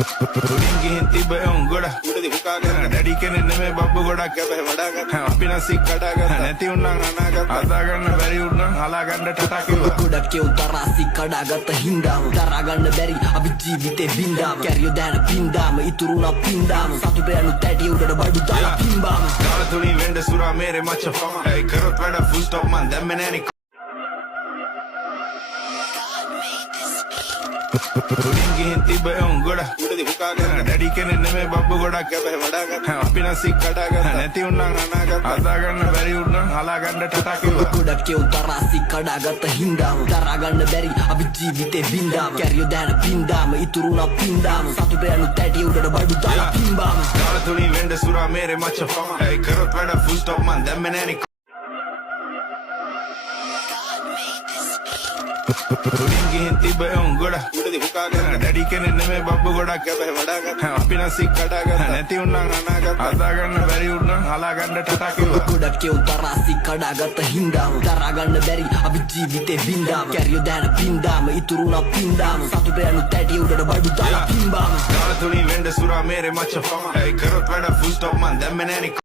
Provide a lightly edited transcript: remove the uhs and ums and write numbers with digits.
Gin tiba goda udah dibuka kan dari kene neme babu goda kabe wada kan අපි nasi kada kan නැති උන්නම් අනාගත අදා ගන්න බැරි උන්නම් අලා ගන්න ටටා කිව්වා ගොඩක් උතරාසි කඩාගත හින්දාම දරා ගන්න බැරි අපි ජීවිතේ බින්දාම කැරියෝ දාන බින්දාම ඉතුරුනා පින්දාම සතුට යනු තැටි උඩට බඩු දාලා පින්බාම කාල තුනි වෙන්න සුරා මේරේ මච්ච ෆම ඒ කරොත් වැඩ ෆුල් ස්ටොප් මන් දැම්මේ නෑනේ Gin tiba goda udah dibuka kan dari kene neme babu goda kabe wada kan අපි nasi kada kan නැති උන්නම් අනාගත අදා ගන්න බැරි උන්නම් අලා ගන්න ටටා කිව්වා ගොඩක් උතරාසි කඩාගත හින්දාම දරා ගන්න බැරි අපි ජීවිතේ බින්දාම කැරියෝ දාන බින්දාම ඉතුරුනා පින්දාම සතුට යනු තැටි උඩට බඩු දාලා පින්බාම කාල තුනි වෙන්න සුරා මේරේ මච්ච ෆම ඒ කරොත් වැඩ ෆුල් ස්ටොප් මන් දැම්මේ නෑනේ Gin tiba goda udah dibuka kan dari kene neme babu goda kabe wada kan අපි nasi kada kan නැති උන්නම් අනාගත අදා ගන්න බැරි උන්නම් අලා ගන්න ටටා කිව්වා ගොඩක් උතරාසි කඩාගත හින්දාම දරා ගන්න බැරි අපි ජීවිතේ බින්දාම කැරියෝ දාන බින්දාම ඉතුරුනා පින්දාම සතුට යනු තැටි උඩට බඩු දාලා පින්බාම කාල තුනි වෙන්න සුරා මේරේ මච්ච ෆම ඒ කරොත් වැඩ ෆුල් ස්ටොප් මන් දැම්මේ නෑනේ